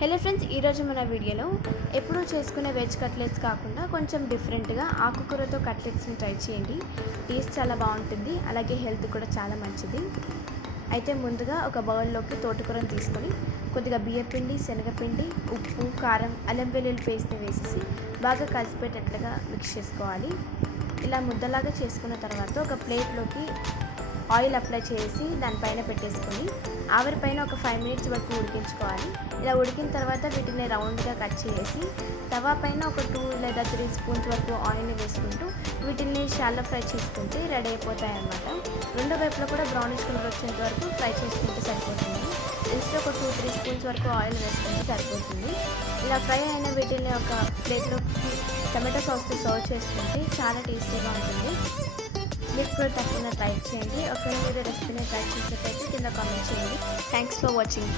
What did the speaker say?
Hello friends, ఈరోజు మన వీడియోలో ఎప్పుడూ చేసుకునే వెజ్ కట్లెట్స్ కాకుండా కొంచెం డిఫరెంట్గా ఆకుకూరతో కట్లెట్స్ని ట్రై చేయండి. టేస్ట్ చాలా బాగుంటుంది, అలాగే హెల్త్ కూడా చాలా మంచిది. అయితే ముందుగా ఒక బౌల్లోకి తోటకూరను తీసుకొని కొద్దిగా బియ్యపిండి, శనగపిండి, ఉప్పు, కారం, అల్లం వెల్లుల్లి పేస్ట్ని వేసేసి బాగా కలిసిపెట్టేట్లుగా మిక్స్ చేసుకోవాలి. ఇలా ముద్దలాగా చేసుకున్న తర్వాత ఒక ప్లేట్లోకి ఆయిల్ అప్లై చేసి దానిపైన పెట్టేసుకొని ఆవిరిపైన ఒక 5 మినిట్స్ వరకు ఉడికించుకోవాలి. ఇలా ఉడికిన తర్వాత వీటిని రౌండ్గా కట్ చేసి తవా పైన ఒక 2 లేదా 3 స్పూన్స్ వరకు ఆయిల్ని వేసుకుంటూ వీటిని షాలో ఫ్రై చేసుకుంటే రెడీ అయిపోతాయి అన్నమాట. రెండో వైపులో కూడా బ్రౌనిష్ కలర్ వచ్చేంత వరకు ఫ్రై చేసుకుంటే సరిపోతుంది. నెక్స్ట్ ఒక 2-3 స్పూన్స్ వరకు ఆయిల్ వేసుకుంటే సరిపోతుంది. ఇలా ఫ్రై అయిన వీటిని ఒక ప్లేట్లోకి టమాటో సాస్తో సర్వ్ చేసుకుంటే చాలా టేస్టీగా ఉంటుంది. మీరు కూడా తప్పకుండా ట్రై చేయండి. ఒకవేళ మీరు రెసిపీని ట్రై చేసేటైతే కింద కామెంట్ చేయండి. Thanks for watching.